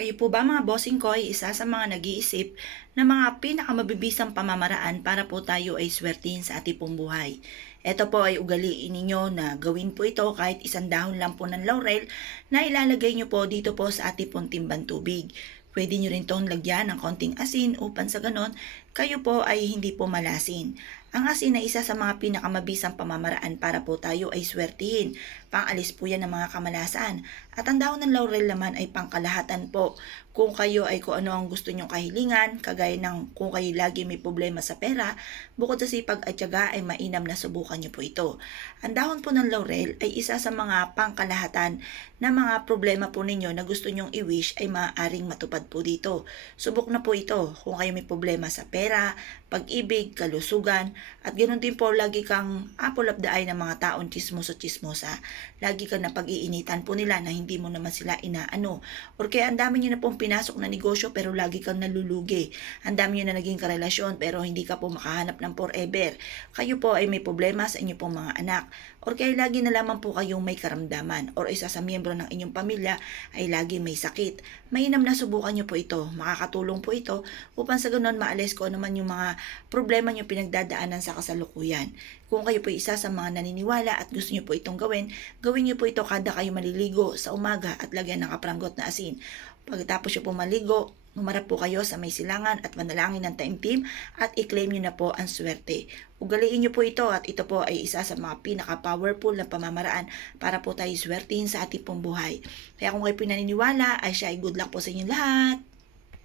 Kayo po ba mga bossing ko ay isa sa mga nag-iisip na mga pinakamabibisang pamamaraan para po tayo ay swertihin sa ating pong buhay? Ito po ay ugaliin ninyo na gawin po ito kahit isang dahon lang po ng laurel na ilalagay nyo po dito po sa ating pong timbang tubig. Pwede nyo rin itong lagyan ng konting asin upang sa ganon kayo po ay hindi po malasin. Ang asin ay isa sa mga pinakamabisang pamamaraan para po tayo ay swertihin. Pangalis po yan ng mga kamalasan. At ang dahon ng laurel naman ay pangkalahatan po. Kung kayo ay kung ano ang gusto nyong kahilingan, kagaya ng kung kayo lagi may problema sa pera, bukod sa sipag at tiyaga ay mainam na subukan nyo po ito. Ang dahon po ng laurel ay isa sa mga pangkalahatan na mga problema po ninyo na gusto nyong i-wish ay maaaring matupad po dito. Subok na po ito kung kayo may problema sa pera, pag-ibig, kalusugan, at ganoon din po lagi kang apple of the eye ng mga taon chismoso-chismosa. Lagi kang napag-iinitan po nila na hindi mo naman sila inaano. Or kaya ang dami nyo na pong pinasok na negosyo pero lagi kang nalulugi. Ang dami nyo na naging karelasyon pero hindi ka po makahanap ng forever. Kayo po ay may problema sa inyo pong mga anak. Or kaya lagi na lamang po kayong may karamdaman. Or isa sa miyembro ng inyong pamilya ay lagi may sakit. Mainam na subukan nyo po ito. Makakatulong po ito upang sa ganon maalis ko naman yung mga problema nyo pinagdadaanan sa kasalukuyan. Kung kayo po isa sa mga naniniwala at gusto nyo po itong gawin nyo po ito kada kayo maliligo sa umaga at lagyan ng kapranggot na asin. Pagkatapos nyo po maligo, humarap po kayo sa may silangan at manalangin ng taimtim at i-claim nyo na po ang swerte. Ugaliin nyo po ito at ito po ay isa sa mga pinaka-powerful na pamamaraan para po tayo swertihin sa ating pong buhay. Kaya kung kayo pinaniniwala, ay siya ay good luck po sa inyong lahat.